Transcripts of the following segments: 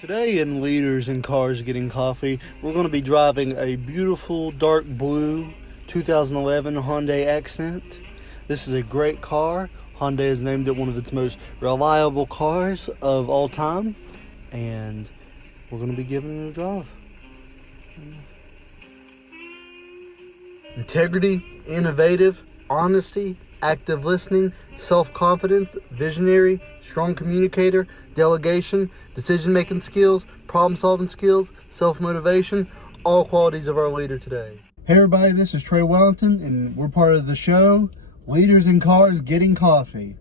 Today in Leaders in Cars Getting Coffee, we're going to be driving a beautiful dark blue 2011 Hyundai Accent. This is a great car. Hyundai has named it one of its most reliable cars of all time, and we're going to be giving it a drive. Integrity, innovative, honesty, active listening, self-confidence, visionary, strong communicator, delegation, decision-making skills, problem-solving skills, self-motivation, all qualities of our leader today. Hey everybody, this is Trey Wellington, and we're part of the show, Leaders in Cars Getting Coffee.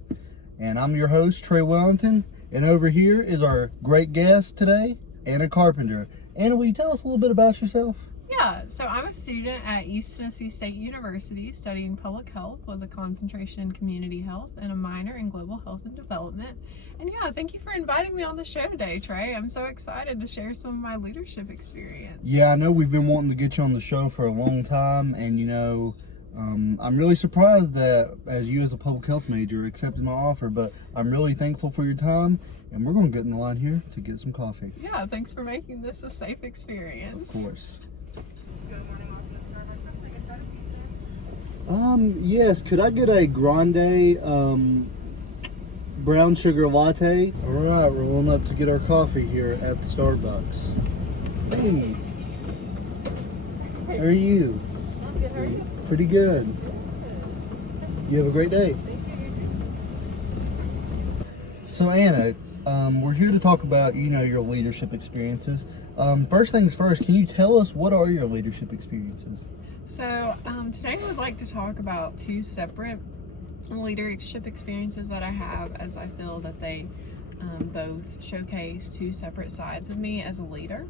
And I'm your host, Trey Wellington, and over here is our great guest today, Anna Carpenter. Anna, will you tell us a little bit about yourself? Yeah, so I'm a student at East Tennessee State University studying public health with a concentration in community health and a minor in global health and development. And yeah, thank you for inviting me on the show today, Trey. I'm so excited to share some of my leadership experience. Yeah, I know we've been wanting to get you on the show for a long time, and I'm really surprised that as you as a public health major accepted my offer, but I'm really thankful for your time, and we're going to get in the line here to get some coffee. Yeah, thanks for making this a safe experience. Of course. Yes, could I get a grande brown sugar latte? All right, we're rolling up to get our coffee here at the Starbucks. Hey, how are you? I'm good, how are you? Pretty good. You have a great day. Thank you. So Anna, we're here to talk about, your leadership experiences. First things first, can you tell us what are your leadership experiences? So today I would like to talk about two separate leadership experiences that I have, as I feel that they both showcase two separate sides of me as a leader.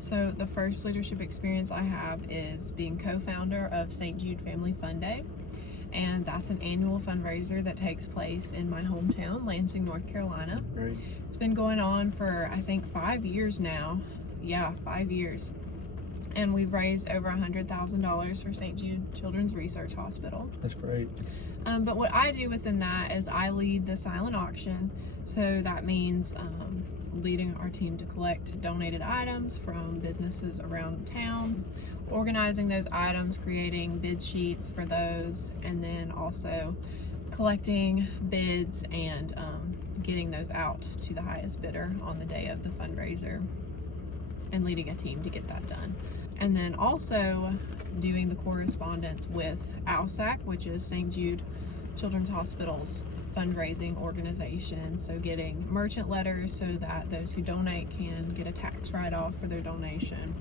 So the first leadership experience I have is being co-founder of St. Jude Family Fun Day, and that's an annual fundraiser that takes place in my hometown, Lansing, North Carolina. Right. It's been going on for I think 5 years now. Yeah, 5 years. And we've raised over $100,000 for St. Jude Children's Research Hospital. That's great. But what I do within that is I lead the silent auction. So that means leading our team to collect donated items from businesses around town, organizing those items, creating bid sheets for those, and then also collecting bids and getting those out to the highest bidder on the day of the fundraiser, and leading a team to get that done. And then also doing the correspondence with ALSAC, which is St. Jude Children's Hospital's fundraising organization. So getting merchant letters so that those who donate can get a tax write-off for their donation.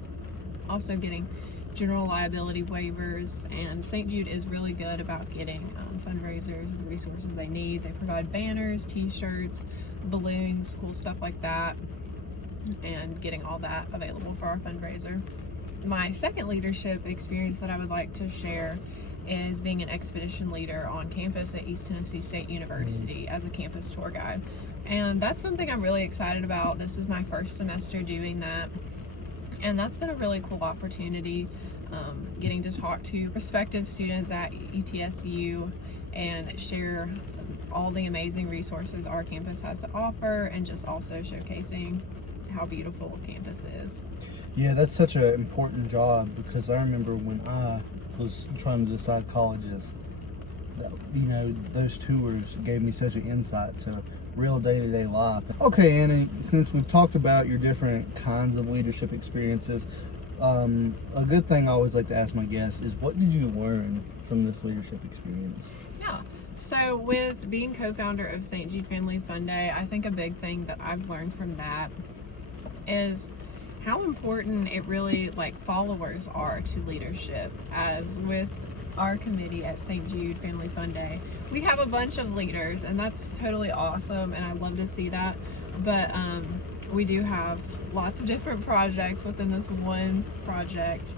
Also getting general liability waivers, and St. Jude is really good about getting fundraisers the resources they need. They provide banners, t-shirts, balloons, cool stuff like that, and getting all that available for our fundraiser. My second leadership experience that I would like to share is being an expedition leader on campus at East Tennessee State University as a campus tour guide. And that's something I'm really excited about. This is my first semester doing that. And that's been a really cool opportunity, getting to talk to prospective students at ETSU and share all the amazing resources our campus has to offer, and just also showcasing how beautiful campus is. Yeah, that's such an important job, because I remember when I was trying to decide colleges, those tours gave me such an insight to real day-to-day life. Okay, Annie, since we've talked about your different kinds of leadership experiences, a good thing I always like to ask my guests is, what did you learn from this leadership experience? Yeah, so with being co-founder of St. Jude Family Fun Day, I think a big thing that I've learned from that is how important it really, followers are to leadership. As with our committee at St. Jude Family Fun Day, we have a bunch of leaders, and that's totally awesome, and I love to see that. But we do have lots of different projects within this one project,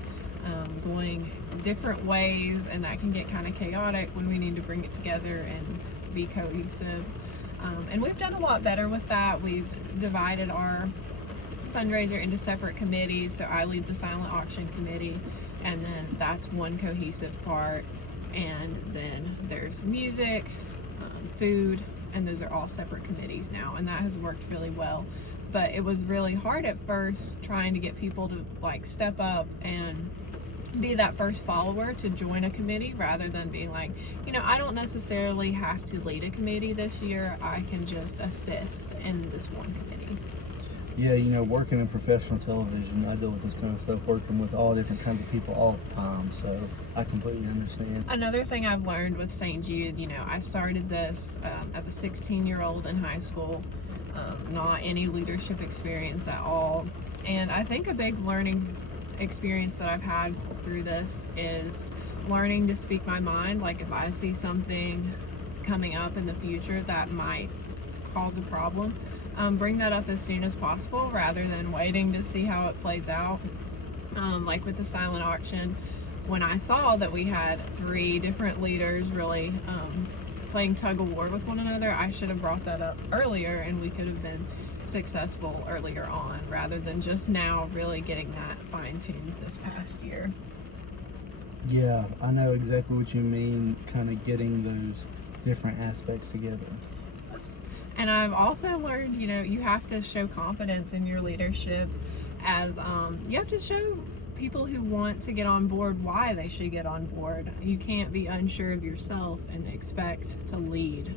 going different ways, and that can get kind of chaotic when we need to bring it together and be cohesive. And we've done a lot better with that. We've divided our fundraiser into separate committees. So I lead the silent auction committee, and then that's one cohesive part. And then there's music, food, and those are all separate committees now, and that has worked really well. but it was really hard at first trying to get people to like step up and be that first follower to join a committee, rather than being like, I don't necessarily have to lead a committee this year, I can just assist in this one committee. Yeah, working in professional television, I deal with this kind of stuff, working with all different kinds of people all the time, so I completely understand. Another thing I've learned with St. Jude, I started this as a 16-year-old in high school, not any leadership experience at all, and I think a big learning experience that I've had through this is learning to speak my mind. Like if I see something coming up in the future that might cause a problem, bring that up as soon as possible rather than waiting to see how it plays out. Like with the silent auction, when I saw that we had 3 different leaders really playing tug of war with one another, I should have brought that up earlier and we could have been successful earlier on, rather than just now really getting that fine-tuned this past year. Yeah, I know exactly what you mean, kind of getting those different aspects together. And I've also learned, you have to show confidence in your leadership, as you have to show people who want to get on board why they should get on board. You can't be unsure of yourself and expect to lead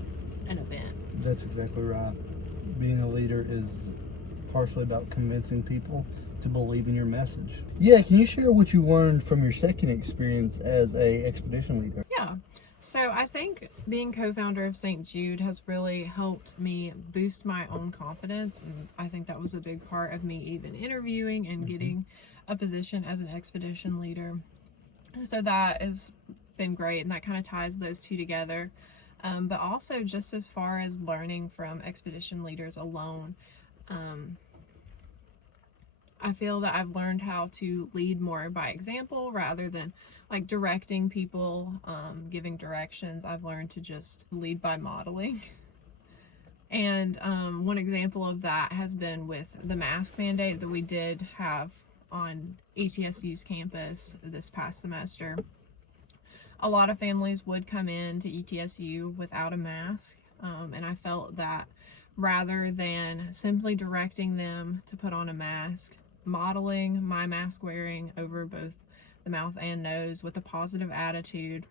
an event. That's exactly right. Being a leader is partially about convincing people to believe in your message. Yeah, can you share what you learned from your second experience as a expedition leader? Yeah. So I think being co-founder of St. Jude has really helped me boost my own confidence, and I think that was a big part of me even interviewing and getting a position as an expedition leader. So that has been great, and that kind of ties those two together. But also just as far as learning from expedition leaders alone, I feel that I've learned how to lead more by example rather than like directing people, giving directions. I've learned to just lead by modeling. And one example of that has been with the mask mandate that we did have on ETSU's campus this past semester. A lot of families would come in to ETSU without a mask, and I felt that rather than simply directing them to put on a mask, modeling my mask wearing over both the mouth and nose with a positive attitude,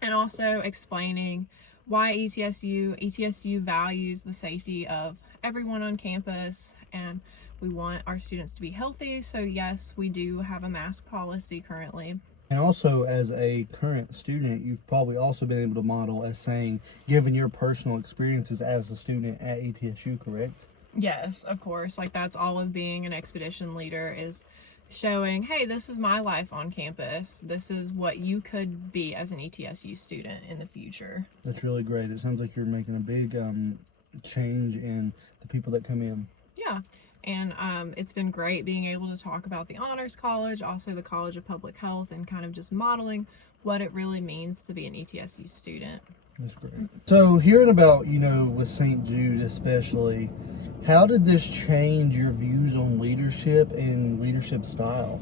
and also explaining why ETSU values the safety of everyone on campus, and we want our students to be healthy. So yes, we do have a mask policy currently. And also, as a current student, you've probably also been able to model as saying, given your personal experiences as a student at ETSU, correct? Yes, of course. Like that's all of being an expedition leader, is showing, hey, this is my life on campus. This is what you could be as an ETSU student in the future. That's really great. It sounds like you're making a big change in the people that come in. Yeah. And it's been great being able to talk about the Honors College, also the College of Public Health, and kind of just modeling what it really means to be an ETSU student. That's great. So hearing about, with St. Jude especially, how did this change your views on leadership and leadership style?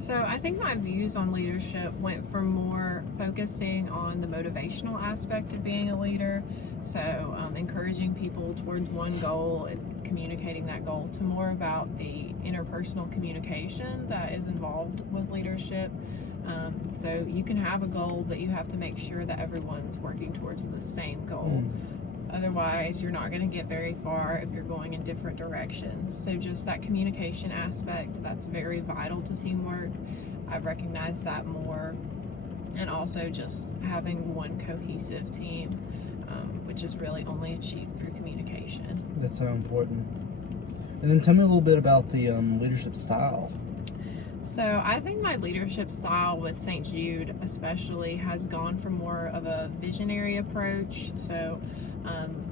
So I think my views on leadership went from more focusing on the motivational aspect of being a leader, so encouraging people towards one goal and communicating that goal, to more about the interpersonal communication that is involved with leadership. So you can have a goal, but you have to make sure that everyone's working towards the same goal. Otherwise, you're not going to get very far if you're going in different directions. So just that communication aspect, that's very vital to teamwork. I've recognized that more. And also just having one cohesive team, which is really only achieved through communication. That's so important. And then tell me a little bit about the leadership style. So I think my leadership style with St. Jude especially has gone for more of a visionary approach. So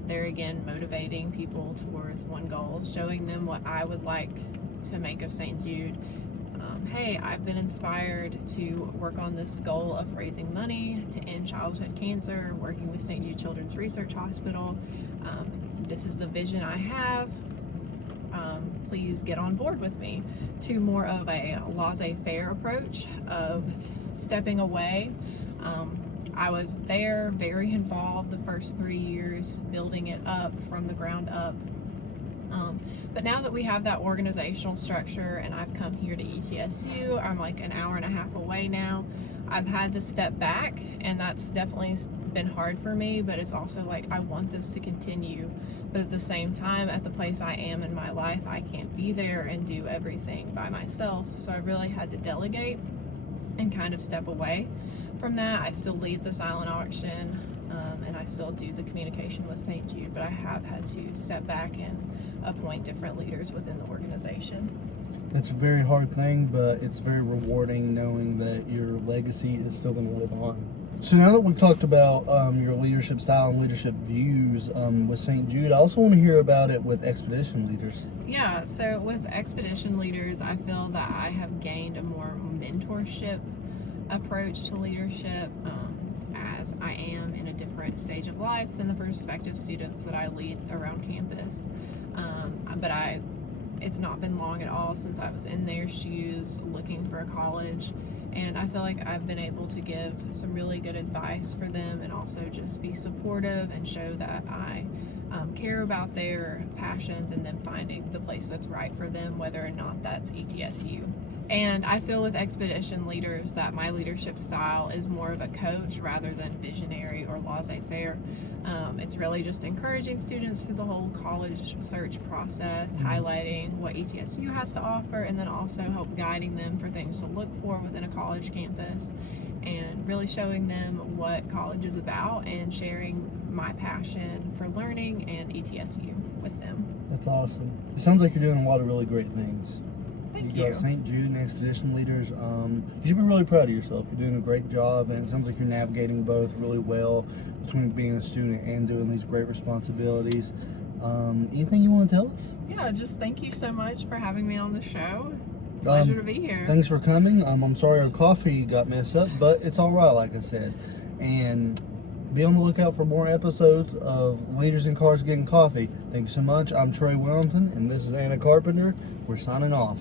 there again, motivating people towards one goal, showing them what I would like to make of St. Jude. Hey, I've been inspired to work on this goal of raising money to end childhood cancer, working with St. Jude Children's Research Hospital. This is the vision I have. Please get on board with me. To more of a laissez-faire approach of stepping away. I was there, very involved the first 3 years, building it up from the ground up. But now that we have that organizational structure and I've come here to ETSU, I'm like an hour and a half away now. I've had to step back, and that's definitely been hard for me, but it's also like I want this to continue. But at the same time, at the place I am in my life, I can't be there and do everything by myself. So I really had to delegate and kind of step away from that. I still lead the silent auction, and I still do the communication with St. Jude, but I have had to step back and appoint different leaders within the organization. It's a very hard thing, but it's very rewarding knowing that your legacy is still going to live on. So now that we've talked about your leadership style and leadership views with St. Jude, I also want to hear about it with Expedition leaders. Yeah, so with Expedition leaders, I feel that I have gained a more mentorship approach to leadership, as I am in a different stage of life than the prospective students that I lead around campus. But it's not been long at all since I was in their shoes looking for a college, and I feel like I've been able to give some really good advice for them, and also just be supportive and show that I care about their passions and them finding the place that's right for them, whether or not that's ETSU. And I feel with Expedition leaders that my leadership style is more of a coach rather than visionary or laissez-faire. It's really just encouraging students through the whole college search process, highlighting what ETSU has to offer, and then also help guiding them for things to look for within a college campus, and really showing them what college is about and sharing my passion for learning and ETSU with them. That's awesome. It sounds like you're doing a lot of really great things. Thank You you. got St. Jude and Expedition leaders. You should be really proud of yourself. You're doing a great job, and it sounds like you're navigating both really well between being a student and doing these great responsibilities. Anything you want to tell us? Yeah, just thank you so much for having me on the show. Pleasure to be here. Thanks for coming. I'm sorry our coffee got messed up, but it's all right, like I said. And be on the lookout for more episodes of Leaders in Cars Getting Coffee. Thank you so much. I'm Trey Wellington, and this is Anna Carpenter. We're signing off.